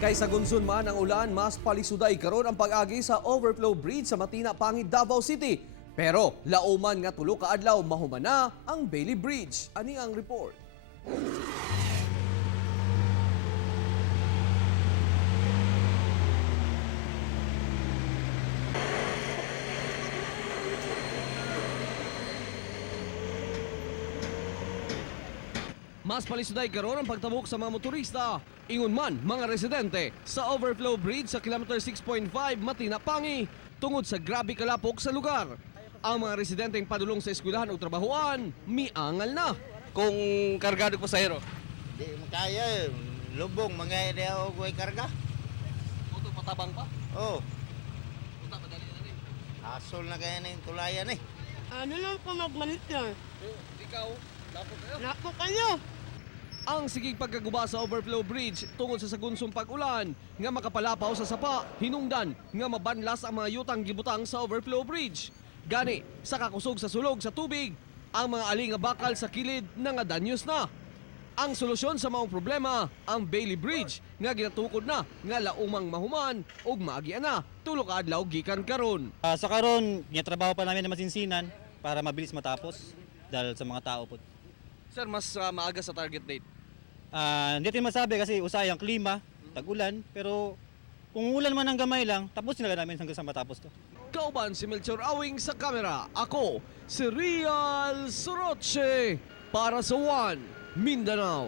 Kaysa gunsun man ang ulan, mas palisuday karon ang pag-agi sa overflow bridge sa Matina Pangi, Davao City. Pero lauman nga tulo ka adlaw mahumana ang Bailey Bridge. Ani ang report. Mas palisuday karon ang pagtabok sa mga motorista, ingon man mga residente sa overflow bridge sa kilometer 6.5 Matina Pangi tungod sa grabe kalapok sa lugar. Ang mga residenteng padulong sa eskwelahan o trabahoan, miangal na. Kung kargado pasahero, Di makaya, lubong, mga idea o kuhay karga. moto patabang pa. Oh, Punta madali na rin. hasol na kaya na yung tulayan eh. Ano lang po magmalit yan? Ikaw, lapot kayo. Napo kayo! Ang sigig pagkaguba sa overflow bridge tungod sa sagunsong pag-ulan nga makapalapaw sa sapa, hinungdan nga mabanlas ang mga yutang gibutang sa overflow bridge. Gani, sa kakusog sa sulog sa tubig, ang mga ali nga bakal sa kilid na nga danyos na. Ang solusyon sa maong problema, ang Bailey Bridge nga ginatukod na nga laumang mahuman ug maagian na tulo ka adlaw gikan karon. Sa karon, trabaho pa namin na masinsinan para mabilis matapos dahil sa mga tao po. Sir, mas maaga sa target date. Hindi natin masabi kasi usay ang klima, tag-ulan, pero kung ulan man ng gamay lang, tapos na namin hanggang sa matapos to. Kauban si Melchor Awing sa kamera. Ako, si Real Soroche para sa One Mindanao.